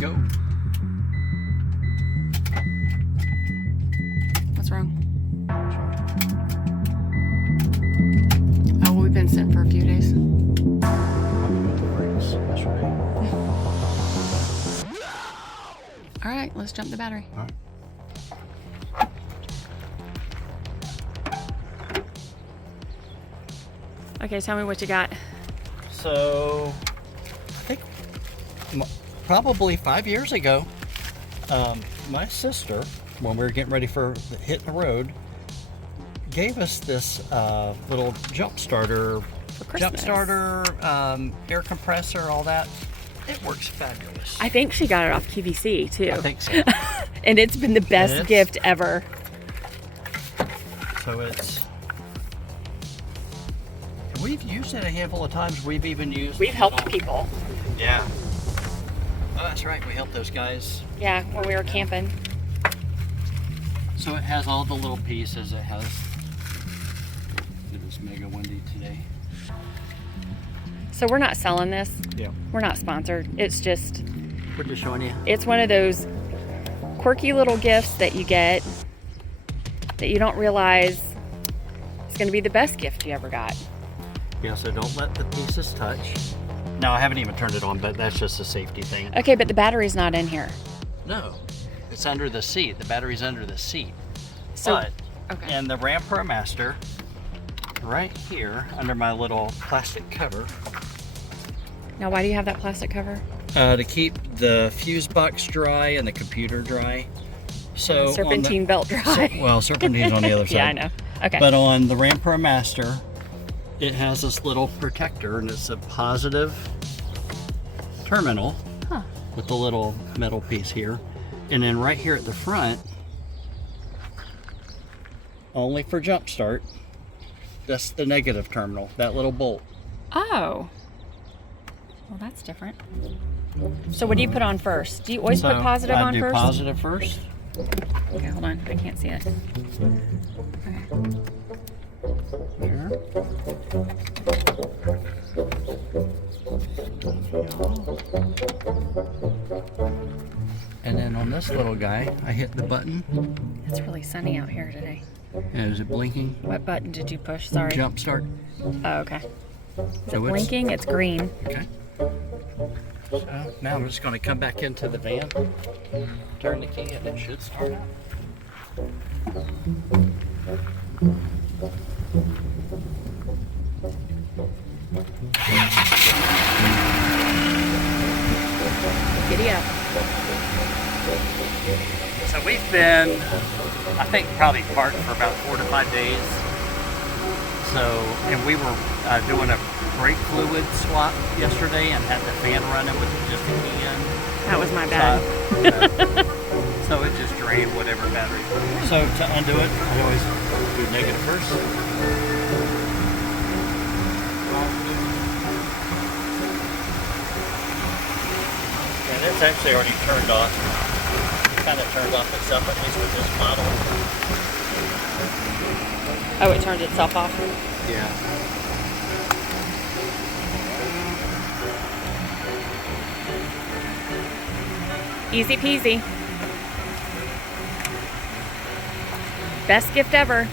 Go. What's wrong? Oh, we've been sitting for a few days. All right, let's jump the battery. All right. Okay, tell me what you got. So, I think probably 5 years ago, my sister, when we were getting ready for hitting the road, gave us this little Jumpstarter, Air-Compressor, all that. It works fabulous. I think she got it off QVC too. I think so. And it's been the best gift ever. So we've used it a handful of times. We've helped people. Yeah. Oh, that's right. We helped those guys. Yeah, when we were camping. So it has all the little pieces. It is mega windy today. So we're not selling this. Yeah. We're not sponsored. It's just, We're just showing you. it's one of those quirky little gifts that you get that you don't realize it's going to be the best gift you ever got. Yeah, so don't let the pieces touch. No, I haven't even turned it on, but that's just a safety thing. Okay, but the battery's not in here. No, it's under the seat. The battery's under the seat. So, But, okay. and the Ram Promaster, right here, under my little plastic cover, Now, why do you have that plastic cover? to keep the fuse box dry and the computer dry. So Serpentine belt dry. well, serpentine's on the other side. Yeah, I know. Okay. But on the Ram Promaster, it has this little protector, and it's a positive terminal with the little metal piece here. And then right here at the front, only for Jumpstart, that's the negative terminal, that little bolt. Oh. Well, that's different. So what do you put on first? Do you always put positive on I do first? positive first. Okay, hold on. I can't see it. Okay. There. And then on this little guy, I hit the button. It's really sunny out here today. And is it blinking? What button did you push? Sorry. Jumpstart. Oh, okay. Is it So blinking? It's green. Okay. So now I'm just going to come back into the van, turn the key, and it should start up. Giddy up. So we've been, I think, probably parked for about 4 to 5 days. So, and we were doing a brake fluid swap yesterday and had the fan running with just a key in. That was my bad. So it just drained whatever battery. So to undo it, I always do negative first. And it's actually already turned off. Kind of turned off itself, at least with this model. Oh, it turned itself off? Yeah. Easy peasy. Best gift ever.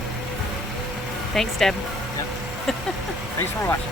Thanks, Deb. Yep. Thanks for watching.